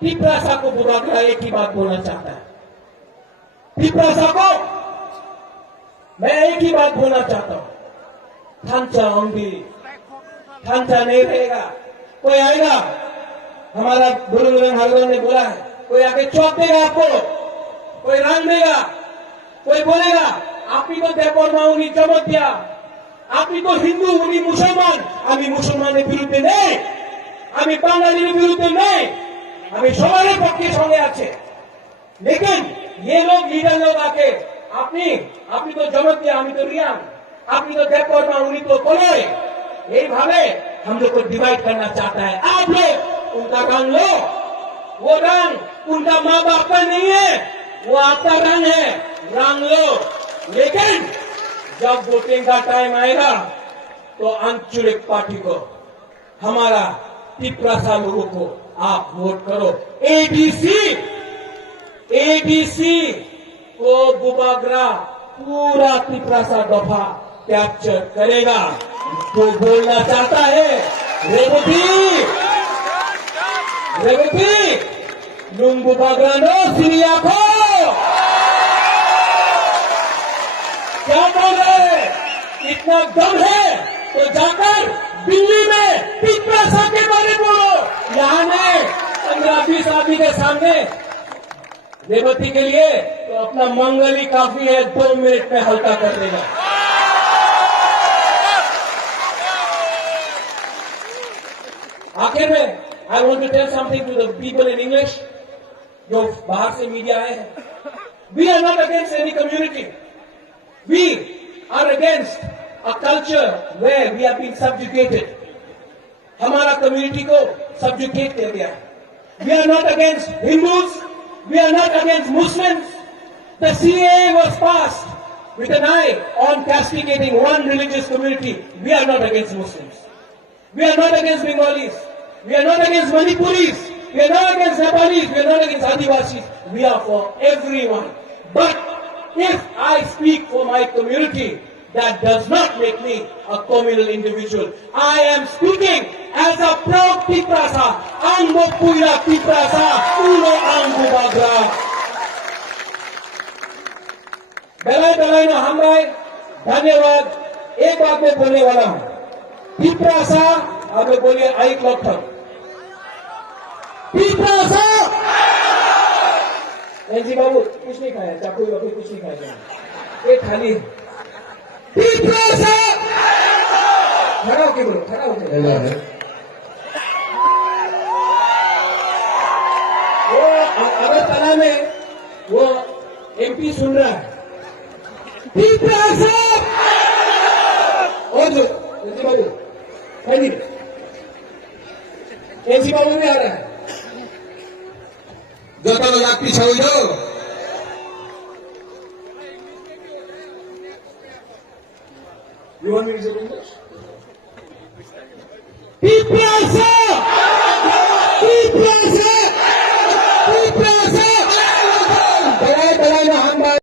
पिपरासा को बुबागरा एक ही बात बोलना चाहता है। पिपरासा को मैं एक ही बात बोलना चाहता हूं, थांचा अंधी, थांचा नहीं रहेगा। कोई आएगा, हमारा बुलंद हलवान ने बोला है, कोई आके चौक देगा आपको, कोई रंग देगा, कोई बोलेगा আপনি তো দেববর্মা উনি চমক দিয়া, আপনি তো হিন্দু উনি মুসলমান। আমি মুসলমানের বিরুদ্ধে নেই, আমি বাঙালির বিরুদ্ধে নেই, আমি সবার পক্ষে সঙ্গে আছে। लेकिन ये लोग लीडर लोग आके আপনি তো চমক দিয়া, আমি তো रियान, আপনি तो देवबर्मा उन्हीं तो बोले, यही भावे हम लोग को डिवाइड करना चाहता है। आप लोग उनका रंग लो, वो रंग उनका माँ बाप का नहीं है, वो आपका रंग है, रंग लो। लेकिन जब वोटिंग का टाइम आएगा तो आंचलिक पार्टी को, हमारा पिपरासा लोगों को आप वोट करो। एडीसी को बुबागरा पूरा पिपरासा दफा कैप्चर करेगा। जो बोलना चाहता है रेवती लुंगू बागरा नो सीरिया को क्या बोल रहे हैं? इतना दम है तो जाकर दिल्ली में पिपरासा के बारे में बोलो। यहाँ में 15-20 आदमी के सामने रेवती के लिए तो अपना मंगल ही काफी है, 2 मिनट में हल्का कर देगा। आखिर में I want to tell something to the people in English, जो बाहर से मीडिया आए हैं। We are not against any community. We are against a culture where we have been subjugated. हमारा कम्युनिटी को subjugate किया गया। We are not against Hindus. We are not against Muslims. The CAA was passed with an eye on castigating one religious community. We are not against Muslims. We are not against Bengalis. We are not against Manipuris. We are not against Nepalis. We are not against Adivasis. We are for everyone. But if I speak for my community, that does not make me a communal individual. I am speaking as a proud Piprasa. Angbo Puira Piprasa. Uno Angbo Bagra. बेलाय ना हमराय धन्यवाद। एक बात मैं बोलने वाला हूं, पिपरासा अब बोलिए आई क्लॉक था पिपरासा। एनजी बाबू कुछ नहीं खाया, चाकू बाबू कुछ नहीं खाया, एक खाली पिपरासा। खड़ा होके बोलो, खड़ा होके। वो अगरतला में वो एमपी सुन रहा है, पिपरासा। और जो एनजी बाबू एनजी बाबू भी आ रहा है, যত লাগ পিছা হইল You want me to say English? Piprasa!